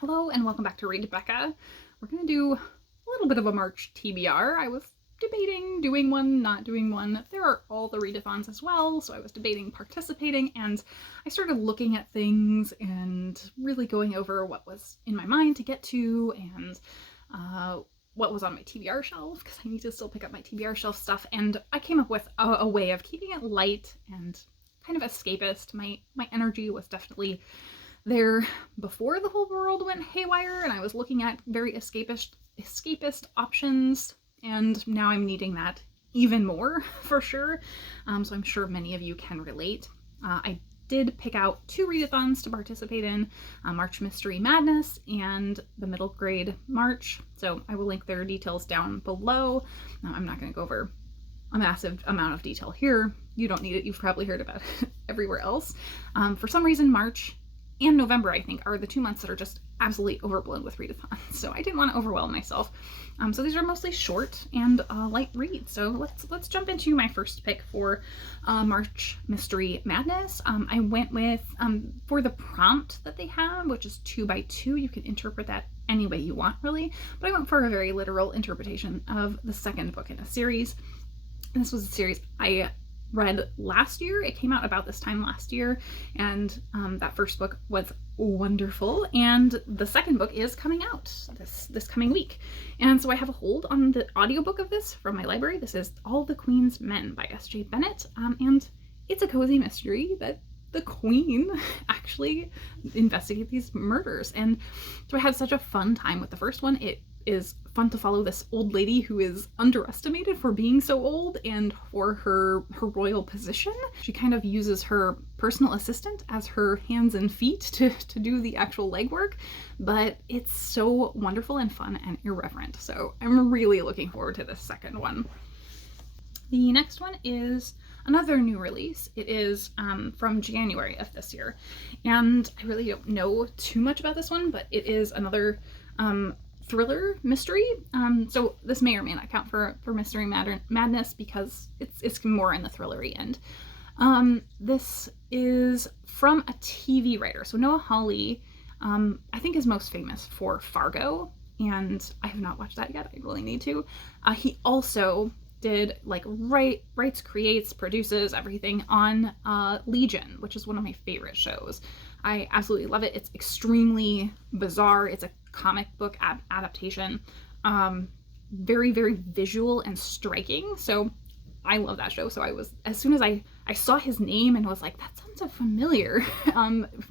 Hello and welcome back to Read Becca. We're going to do a little bit of a March TBR. I was debating doing one, not doing one. There are all the readathons as well, so I was debating participating, and I started looking at things and really going over what was in my mind to get to and what was on my TBR shelf, because I need to still pick up my TBR shelf stuff, and I came up with a way of keeping it light and kind of escapist. My energy was definitely there before the whole world went haywire, and I was looking at very escapist options, and now I'm needing that even more for sure. So I'm sure many of you can relate. I did pick out two readathons to participate in, March Mystery Madness and the middle grade March. So I will link their details down below. I'm not going to go over a massive amount of detail here. You don't need it. You've probably heard about it everywhere else. For some reason, March and November, I think, are the 2 months that are just absolutely overblown with readathons. So I didn't want to overwhelm myself. So these are mostly short and light reads. So let's jump into my first pick for March Mystery Madness. I went with, for the prompt that they have, which is 2x2, you can interpret that any way you want, really. But I went for a very literal interpretation of the second book in a series. And this was a series I read last year. It came out about this time last year, and that first book was wonderful, and the second book is coming out this coming week. And so I have a hold on the audiobook of this from my library. This is All the Queen's Men by S.J. Bennett, and it's a cozy mystery that the queen actually investigates these murders. And so I had such a fun time with the first one. It is fun to follow this old lady who is underestimated for being so old and for her royal position. She kind of uses her personal assistant as her hands and feet to do the actual legwork, but it's so wonderful and fun and irreverent. So I'm really looking forward to this second one. The next one is another new release. It is from January of this year, and I really don't know too much about this one, but it is another thriller mystery. So this may or may not count for Mystery Madness because it's more in the thrillery end. This is from a TV writer. So Noah Hawley, I think, is most famous for Fargo, and I have not watched that yet. I really need to. He also did writes, creates, produces everything on Legion, which is one of my favorite shows. I absolutely love it. It's extremely bizarre. It's a comic book adaptation. Very, very visual and striking. So I love that show. So as soon as I saw his name and was like, that sounds so familiar,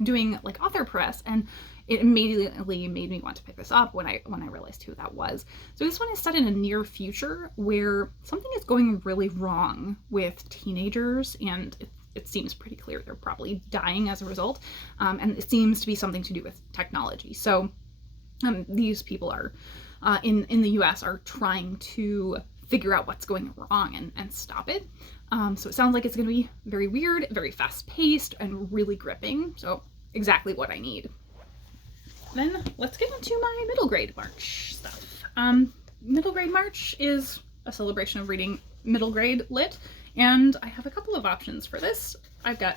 doing like author press, and it immediately made me want to pick this up when I realized who that was. So this one is set in a near future where something is going really wrong with teenagers, and it seems pretty clear they're probably dying as a result, and it seems to be something to do with technology. So these people are in the US are trying to figure out what's going wrong and stop it. So it sounds like it's going to be very weird, very fast-paced, and really gripping. So exactly what I need. Then let's get into my middle grade March stuff. Middle grade March is a celebration of reading middle grade lit, and I have a couple of options for this. I've got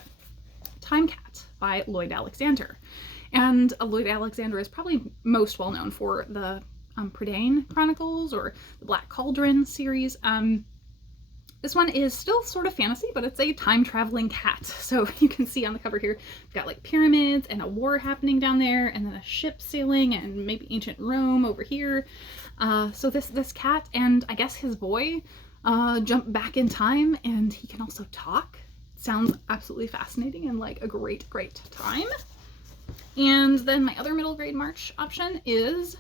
Time Cat by Lloyd Alexander. And Lloyd Alexander is probably most well known for the Prydain Chronicles or the Black Cauldron series. This one is still sort of fantasy, but it's a time-traveling cat. So you can see on the cover here, we've got like pyramids and a war happening down there, and then a ship sailing, and maybe ancient Rome over here. So this cat and I guess his boy jump back in time, and he can also talk. Sounds absolutely fascinating and like a great time. And then my other middle grade March option is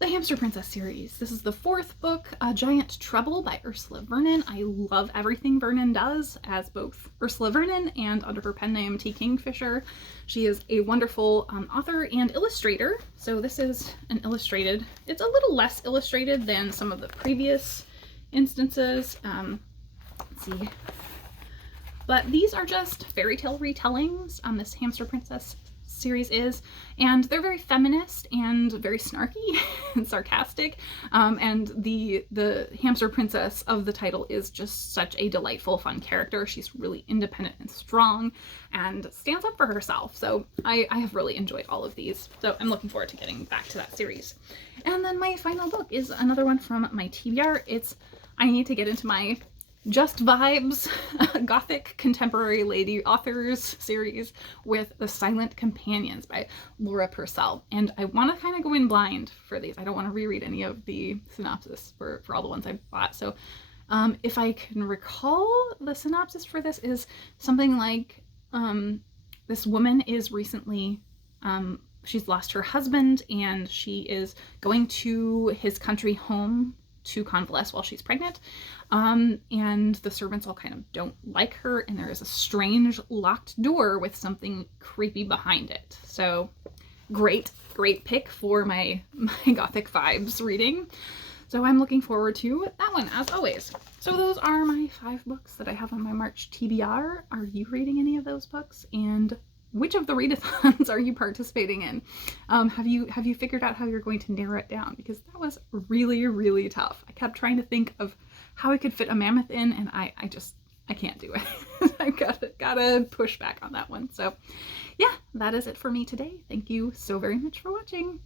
the Hamster Princess series. This is the fourth book, Giant Trouble by Ursula Vernon. I love everything Vernon does as both Ursula Vernon and under her pen name T. Kingfisher. She is a wonderful author and illustrator. So this is an illustrated, it's a little less illustrated than some of the previous instances. Let's see. But these are just fairy tale retellings. This Hamster Princess series is, and they're very feminist and very snarky and sarcastic, and the hamster princess of the title is just such a delightful, fun character. She's really independent and strong and stands up for herself, so I have really enjoyed all of these, so I'm looking forward to getting back to that series. And then my final book is another one from my TBR. I need to get into my Just Vibes Gothic Contemporary Lady Authors series with The Silent Companions by Laura Purcell. And I want to kind of go in blind for these. I don't want to reread any of the synopsis for all the ones I bought. So if I can recall, the synopsis for this is something like this woman is recently, she's lost her husband and she is going to his country home to convalesce while she's pregnant, and the servants all kind of don't like her, and there is a strange locked door with something creepy behind it. So great pick for my Gothic vibes reading. So I'm looking forward to that one, as always. So those are my 5 books that I have on my March TBR. Are you reading any of those books? And which of the readathons are you participating in? Have you figured out how you're going to narrow it down? Because that was really, really tough. I kept trying to think of how I could fit a mammoth in, and I can't do it. I gotta push back on that one. So yeah, that is it for me today. Thank you so very much for watching.